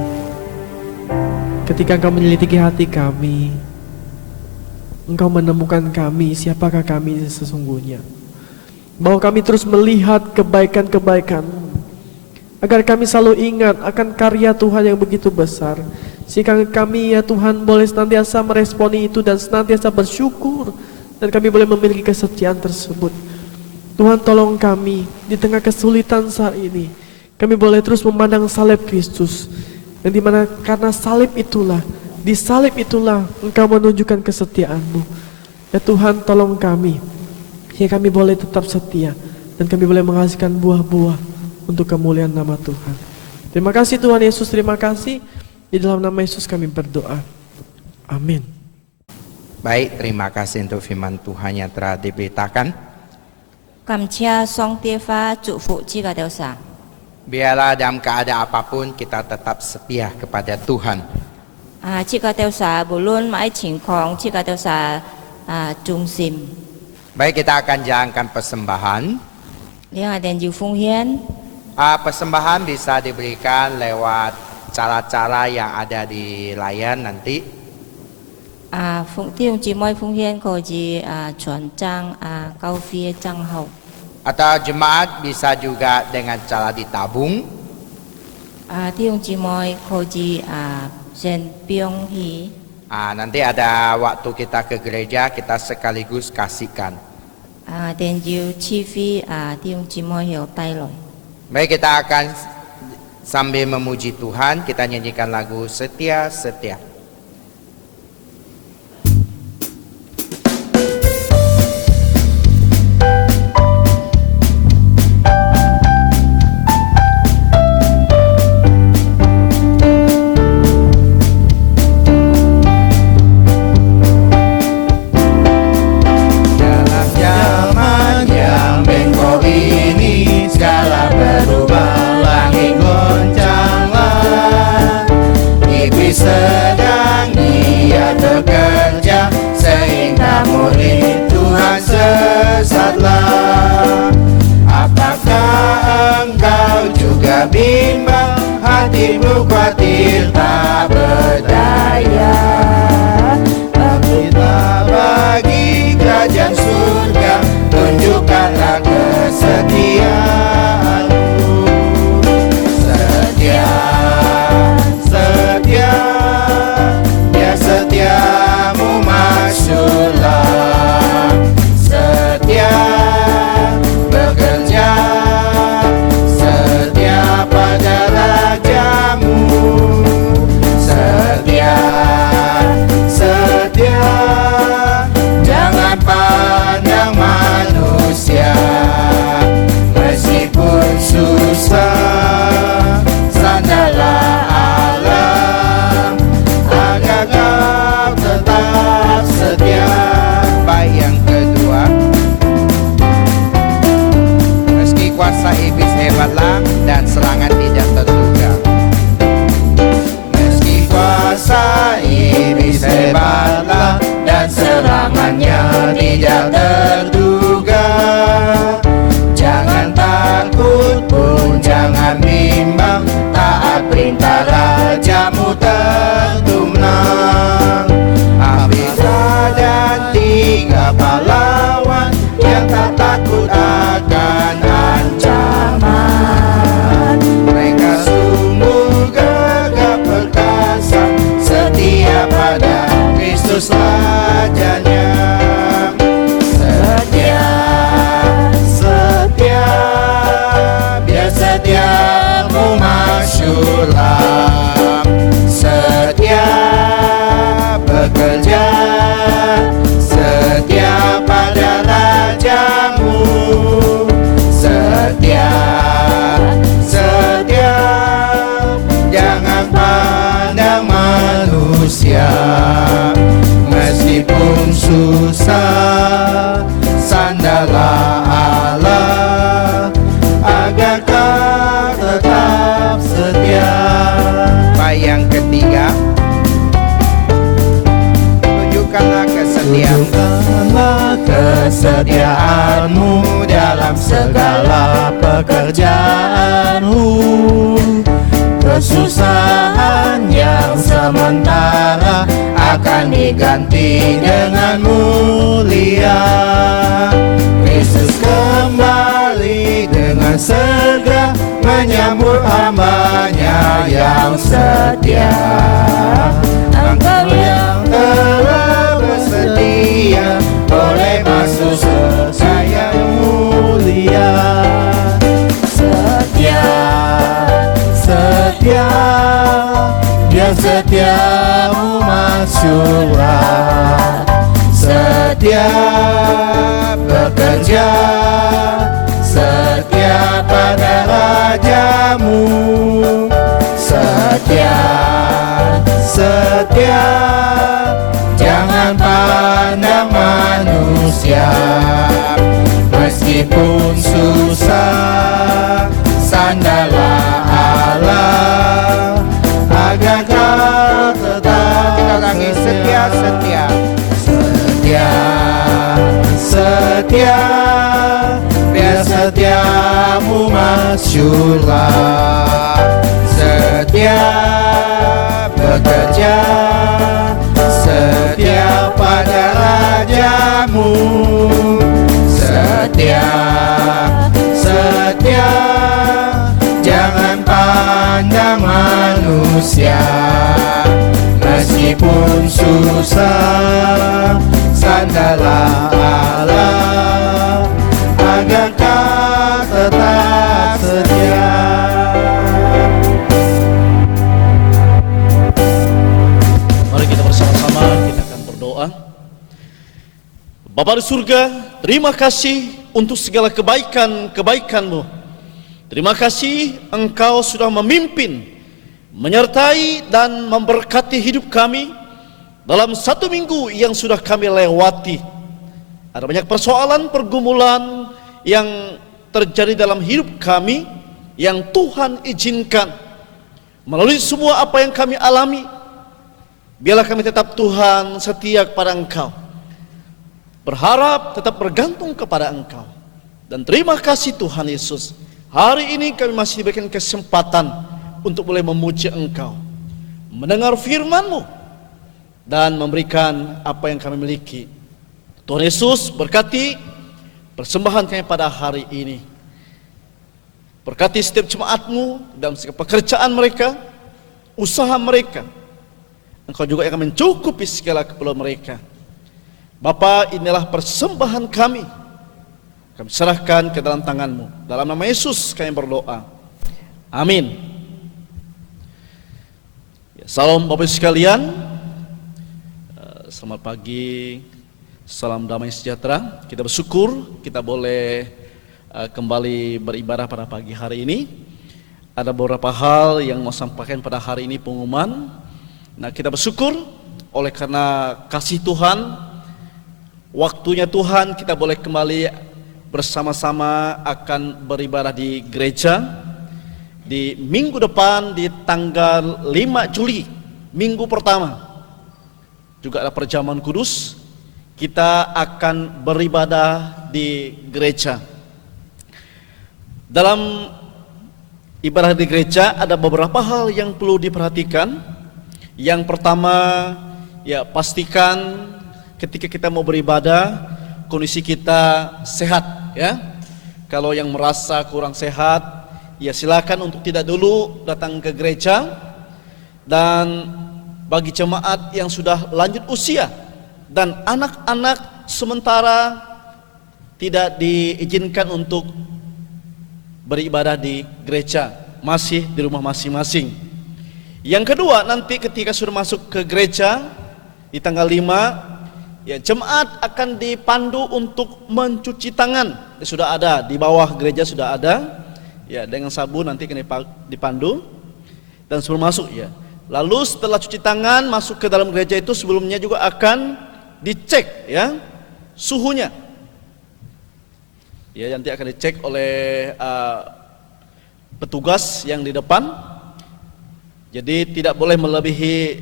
Ketika Engkau menyelidiki hati kami, Engkau menemukan kami, siapakah kami sesungguhnya. Bahwa kami terus melihat kebaikan-kebaikan-Mu, agar kami selalu ingat akan karya Tuhan yang begitu besar, sehingga kami ya Tuhan boleh senantiasa meresponi itu dan senantiasa bersyukur, dan kami boleh memiliki kesetiaan tersebut. Tuhan tolong kami di tengah kesulitan saat ini, kami boleh terus memandang salib Kristus, yang dimana karena salib itulah, di salib itulah Engkau menunjukkan kesetiaan-Mu. Ya Tuhan tolong kami, ya kami boleh tetap setia, dan kami boleh menghasilkan buah-buah untuk kemuliaan nama Tuhan. Terima kasih Tuhan Yesus, terima kasih. Di dalam nama Yesus kami berdoa. Amin. Baik, terima kasih untuk firman Tuhan yang telah diberitakan. 感谢上帝发祝福这个多少。 Biarlah dalam keadaan apapun kita tetap setia kepada Tuhan. 这个多少无论乜情况，这个多少忠心。 Baik, kita akan jalankan persembahan. 另外点就奉献， Persembahan bisa diberikan lewat cara-cara yang ada di layar nanti. 弟兄姊妹奉献可以转账交费的账号。 Atau jemaat bisa juga dengan cara ditabung. 弟兄姊妹可以先不用去。 Nanti ada waktu kita ke gereja, kita sekaligus kasihkan. 点就起费弟兄姊妹有带来。 Baik, kita akan sambil memuji Tuhan, kita nyanyikan lagu Setia Setia. Sedang kesusahan yang sementara akan diganti dengan mulia. Kristus kembali dengan segera menyambut hamba-Nya yang setia. Engkau yang telah bersedia boleh masuk surga yang mulia. Setia, setia, Dia setia umat syurga. Setia bekerja, setia pada Rajamu. Setia, setia, jangan pandang manusia. Meskipun susah, sandarlah Allah agar kau tetap Setia, setia. setia, setia, biar setiamu masyurga. Setia bekerja, setia pada Rajamu. Setia, setia, jangan pandang manusia. Meskipun susah, sandarlah Allah agar kau tetap setia. Mari kita bersama-sama, kita akan berdoa. Bapa di surga, terima kasih untuk segala kebaikan-kebaikan-Mu. Terima kasih Engkau sudah memimpin, menyertai dan memberkati hidup kami dalam 1 minggu yang sudah kami lewati. Ada banyak persoalan, pergumulan yang terjadi dalam hidup kami yang Tuhan izinkan. Melalui semua apa yang kami alami, biarlah kami tetap Tuhan setia kepada Engkau, berharap tetap bergantung kepada Engkau. Dan terima kasih Tuhan Yesus, hari ini kami masih diberikan kesempatan untuk boleh memuji Engkau, mendengar firman-Mu, dan memberikan apa yang kami miliki. Tuhan Yesus, berkati persembahan kami pada hari ini. Berkati setiap jemaat-Mu dalam segala pekerjaan mereka, usaha mereka. Engkau juga yang akan mencukupi segala keperluan mereka. Bapa, inilah persembahan kami. Kami serahkan ke dalam tangan-Mu. Dalam nama Yesus kami berdoa. Amin. Salam Bapak Ibu sekalian, selamat pagi, salam damai sejahtera. Kita bersyukur kita boleh kembali beribadah pada pagi hari ini. Ada beberapa hal yang mau sampaikan pada hari ini, pengumuman. Nah, kita bersyukur oleh karena kasih Tuhan, waktunya Tuhan, kita boleh kembali bersama-sama akan beribadah di gereja. Di minggu depan di tanggal 5 Juli, minggu pertama, juga ada perjamuan kudus. Kita akan beribadah di gereja. Dalam ibadah di gereja ada beberapa hal yang perlu diperhatikan. Yang pertama, ya pastikan ketika kita mau beribadah, kondisi kita sehat, ya. Kalau yang merasa kurang sehat, ya silakan untuk tidak dulu datang ke gereja. Dan bagi jemaat yang sudah lanjut usia dan anak-anak sementara tidak diizinkan untuk beribadah di gereja, masih di rumah masing-masing. Yang kedua, nanti ketika sudah masuk ke gereja di tanggal 5, ya jemaat akan dipandu untuk mencuci tangan. Sudah ada di bawah gereja, sudah ada. Ya, dengan sabun nanti akan dipandu dan sebelum masuk, ya. Lalu setelah cuci tangan masuk ke dalam gereja itu sebelumnya juga akan dicek, ya, suhunya. Ya, nanti akan dicek oleh petugas yang di depan. Jadi tidak boleh melebihi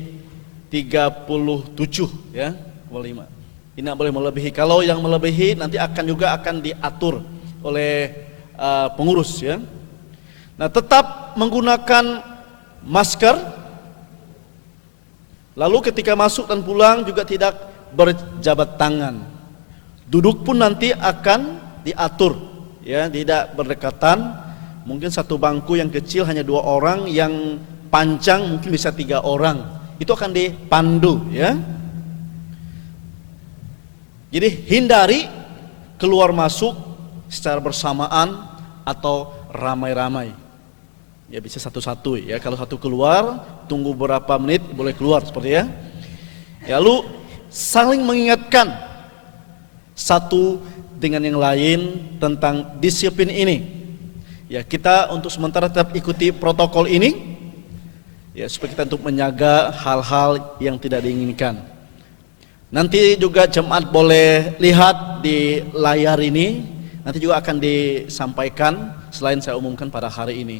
37, ya, 5. Tidak boleh melebihi. Kalau yang melebihi nanti akan diatur oleh pengurus, ya. Nah, tetap menggunakan masker. Lalu ketika masuk dan pulang juga tidak berjabat tangan. Duduk pun nanti akan diatur, ya, tidak berdekatan. Mungkin satu bangku yang kecil hanya 2 orang, yang panjang mungkin bisa 3 orang. Itu akan dipandu, ya. Jadi hindari keluar masuk secara bersamaan atau ramai-ramai. Ya bisa satu-satu, ya. Kalau satu keluar, tunggu berapa menit boleh keluar, seperti ya. Lalu saling mengingatkan satu dengan yang lain tentang disiplin ini. Ya, kita untuk sementara tetap ikuti protokol ini, ya, supaya kita untuk menjaga hal-hal yang tidak diinginkan. Nanti juga jemaat boleh lihat di layar ini, nanti juga akan disampaikan selain saya umumkan pada hari ini.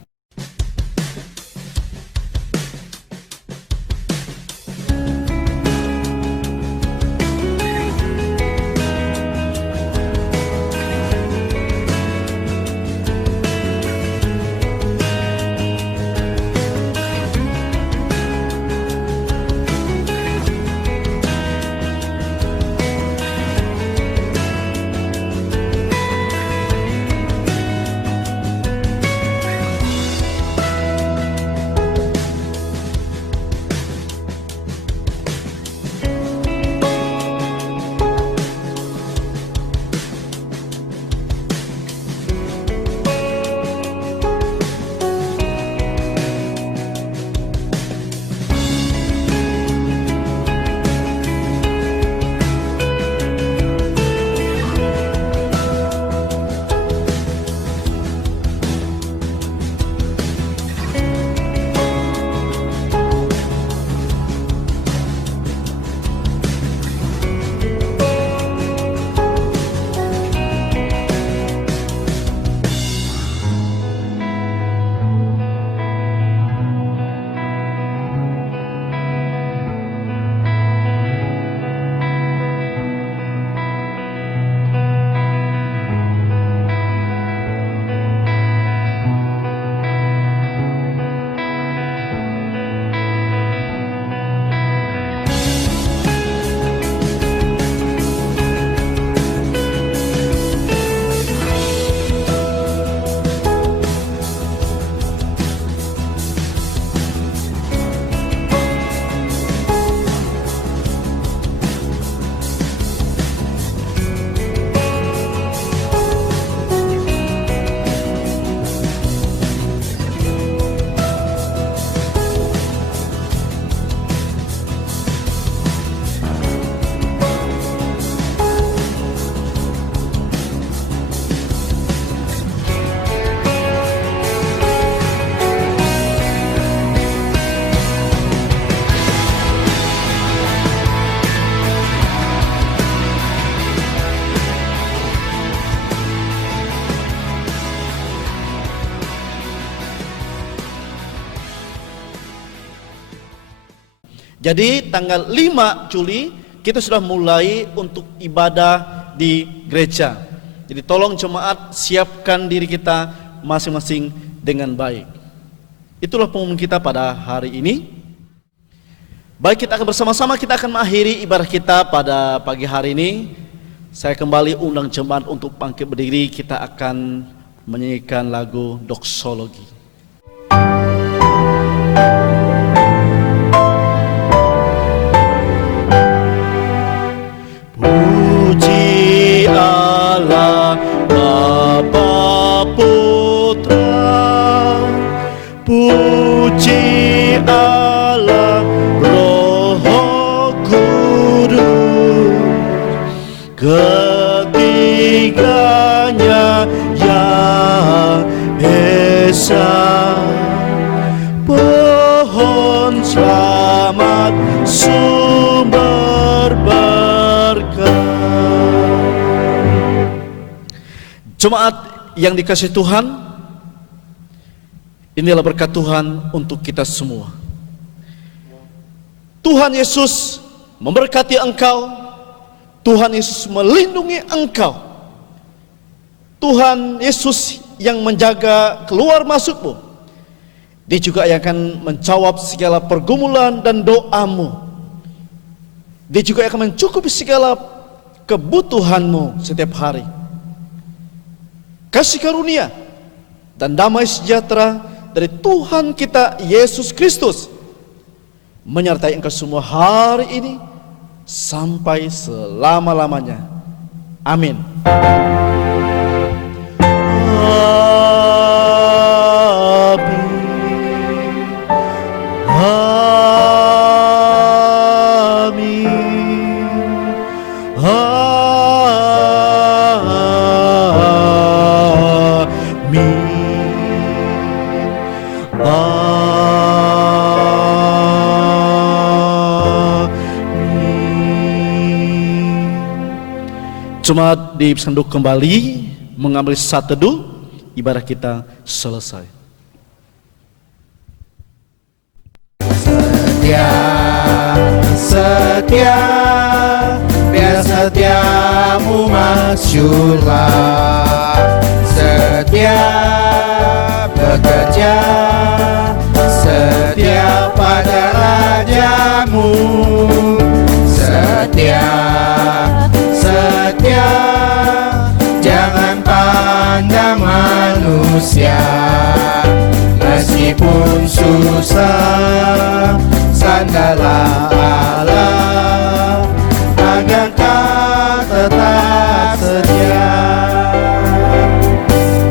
Jadi tanggal 5 Juli kita sudah mulai untuk ibadah di gereja. Jadi tolong jemaat siapkan diri kita masing-masing dengan baik. Itulah pengumuman kita pada hari ini. Baik, kita akan bersama-sama, kita akan mengakhiri ibadah kita pada pagi hari ini. Saya kembali undang jemaat untuk bangkit berdiri. Kita akan menyanyikan lagu doksologi. Puji Allah Bapa Putra, puji Allah Roh Kudus, ketiganya yang esa. Pohon selamat sumber berkah. Jemaat yang dikasihi Tuhan, inilah berkat Tuhan untuk kita semua. Tuhan Yesus memberkati engkau, Tuhan Yesus melindungi engkau, Tuhan Yesus yang menjaga keluar masukmu. Dia juga yang akan menjawab segala pergumulan dan doamu. Dia juga yang akan mencukupi segala kebutuhanmu setiap hari. Kasih karunia dan damai sejahtera dari Tuhan kita Yesus Kristus menyertai engkau semua hari ini sampai selama-lamanya. Amin. Jemaat di sanduk kembali mengambil saat teduh, ibadah kita selesai. Setia, setia, biar setiamu masyurlah. Setia bekerja, setia pada rajamu. Setia, setia, jangan pandang manusia. Meskipun susah, sandarlah